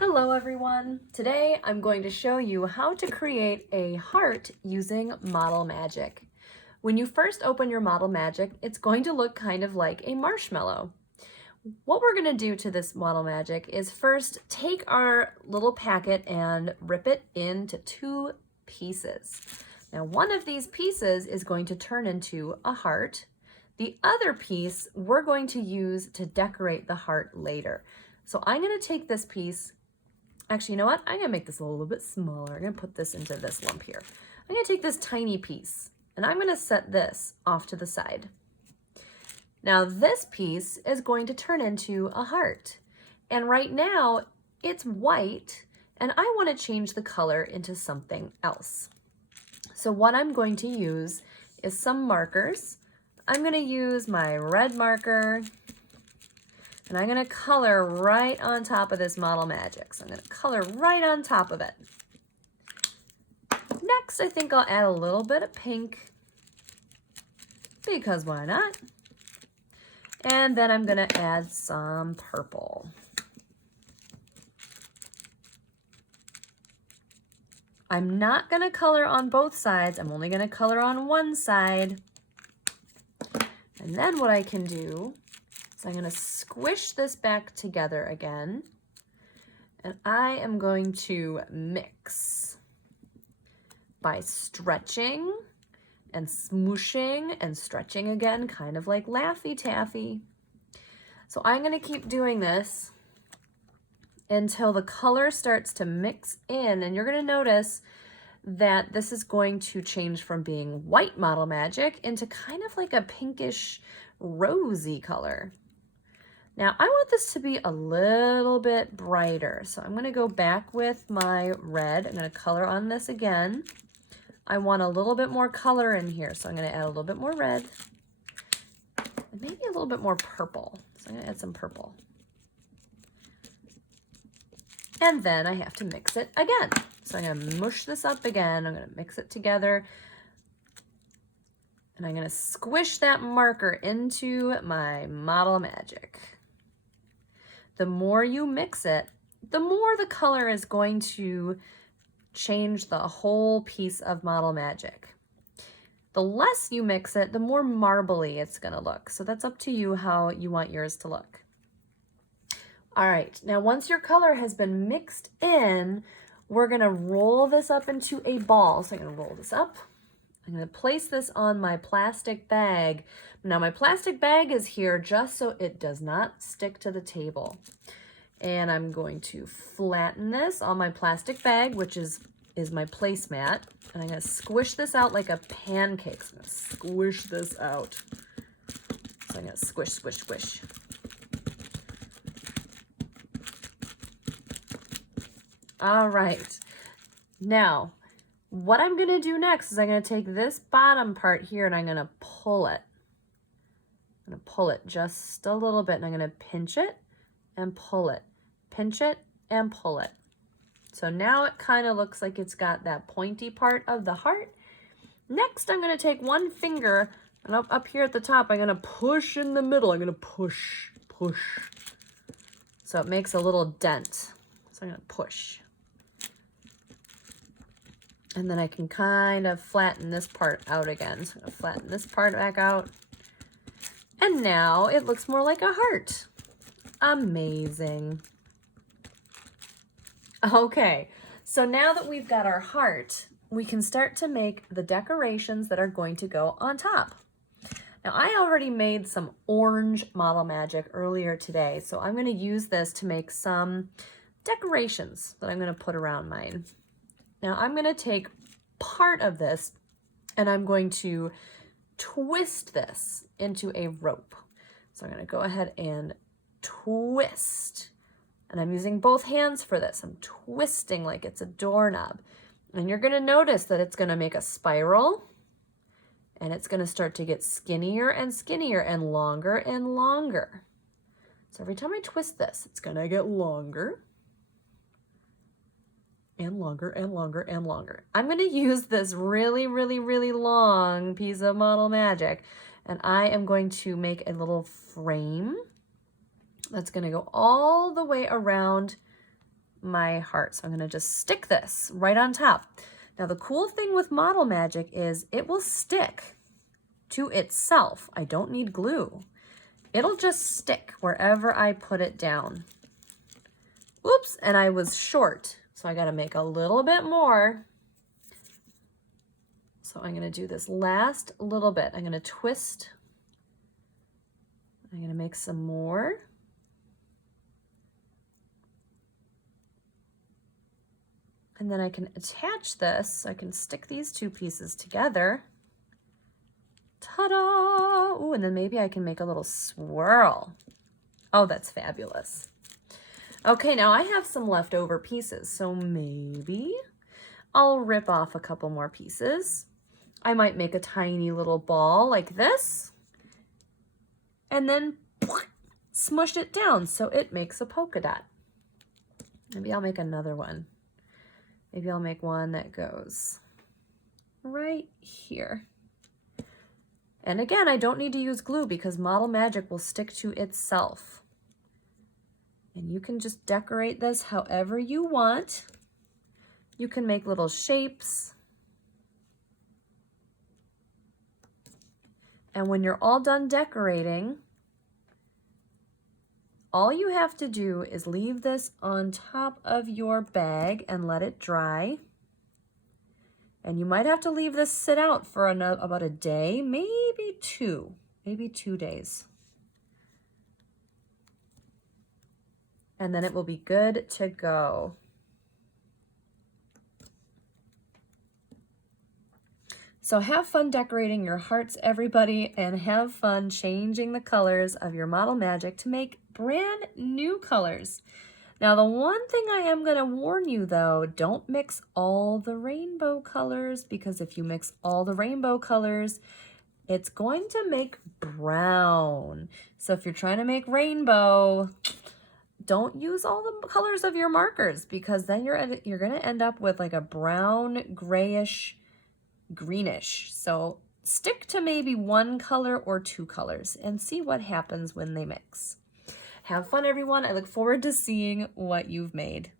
Hello everyone! Today I'm going to show you how to create a heart using Model Magic. When you first open your Model Magic, it's going to look kind of like a marshmallow. What we're going to do to this Model Magic is first take our little packet and rip it into two pieces. Now one of these pieces is going to turn into a heart. The other piece we're going to use to decorate the heart later. So I'm going to take this piece. Actually, you know what? I'm gonna make this a little bit smaller. I'm gonna put this into this lump here. I'm gonna take this tiny piece and I'm gonna set this off to the side. Now this piece is going to turn into a heart. And right now it's white and I wanna change the color into something else. So what I'm going to use is some markers. I'm gonna use my red marker, and I'm gonna color right on top of this Model Magic. So I'm gonna color right on top of it. Next, I think I'll add a little bit of pink, because why not? And then I'm gonna add some purple. I'm not gonna color on both sides. I'm only gonna color on one side. And then what I can do, so I'm going to squish this back together again, and I am going to mix by stretching and smooshing and stretching again, kind of like Laffy Taffy. So I'm going to keep doing this until the color starts to mix in, and you're going to notice that this is going to change from being white Model Magic into kind of like a pinkish rosy color. Now I want this to be a little bit brighter, so I'm going to go back with my red. I'm going to color on this again. I want a little bit more color in here, so I'm going to add a little bit more red and maybe a little bit more purple. So I'm going to add some purple. And then I have to mix it again. So I'm going to mush this up again. I'm going to mix it together. And I'm going to squish that marker into my Model Magic. The more you mix it, the more the color is going to change the whole piece of Model Magic. The less you mix it, the more marbly it's going to look. So that's up to you how you want yours to look. All right, now once your color has been mixed in, we're going to roll this up into a ball. So I'm going to roll this up. I'm going to place this on my plastic bag. Now my plastic bag is here just so it does not stick to the table. And I'm going to flatten this on my plastic bag, which is my placemat. And I'm going to squish this out like a pancake. So I'm going to squish this out. So I'm going to squish, squish, squish. All right. Now, what I'm going to do next is I'm going to take this bottom part here and I'm going to pull it. I'm going to pull it just a little bit, and I'm going to pinch it and pull it. Pinch it and pull it. So now it kind of looks like it's got that pointy part of the heart. Next, I'm going to take one finger, and up here at the top, I'm going to push in the middle. I'm going to push, push. So it makes a little dent. So I'm going to push. And then I can kind of flatten this part out again. So I'm going to flatten this part back out. And now it looks more like a heart. Amazing. Okay, so now that we've got our heart, we can start to make the decorations that are going to go on top. Now I already made some orange Model Magic earlier today, so I'm going to use this to make some decorations that I'm going to put around mine. Now I'm going to take part of this and I'm going to twist this into a rope. So I'm going to go ahead and twist. And I'm using both hands for this. I'm twisting like it's a doorknob. And you're going to notice that it's going to make a spiral. And it's going to start to get skinnier and skinnier and longer. So every time I twist this, it's going to get longer. And longer and longer and longer. I'm going to use this really, really, really long piece of Model Magic, and I am going to make a little frame that's going to go all the way around my heart. So I'm gonna just stick this right on top. Now the cool thing with Model Magic is it will stick to itself. I don't need glue. It'll just stick wherever I put it down. Oops, and I was short, so I gotta make a little bit more. So I'm gonna do this last little bit. I'm gonna twist. I'm gonna make some more. And then I can attach this, so I can stick these two pieces together. Ta-da! Ooh, and then maybe I can make a little swirl. Oh, that's fabulous. Okay, now I have some leftover pieces, so maybe I'll rip off a couple more pieces. I might make a tiny little ball like this, and then smush it down so it makes a polka dot. Maybe I'll make another one. Maybe I'll make one that goes right here. And again, I don't need to use glue because Model Magic will stick to itself. And you can just decorate this however you want. You can make little shapes. And when you're all done decorating, all you have to do is leave this on top of your bag and let it dry. And you might have to leave this sit out for about a day, maybe 2 days. And then it will be good to go. So have fun decorating your hearts, everybody, and have fun changing the colors of your Model Magic to make brand new colors. Now, the one thing I am going to warn you, though, don't mix all the rainbow colors, because if you mix all the rainbow colors, it's going to make brown. So if you're trying to make rainbow, don't use all the colors of your markers, because then you're going to end up with like a brown, grayish, greenish. So stick to maybe one color or 2 colors and see what happens when they mix. Have fun, everyone. I look forward to seeing what you've made.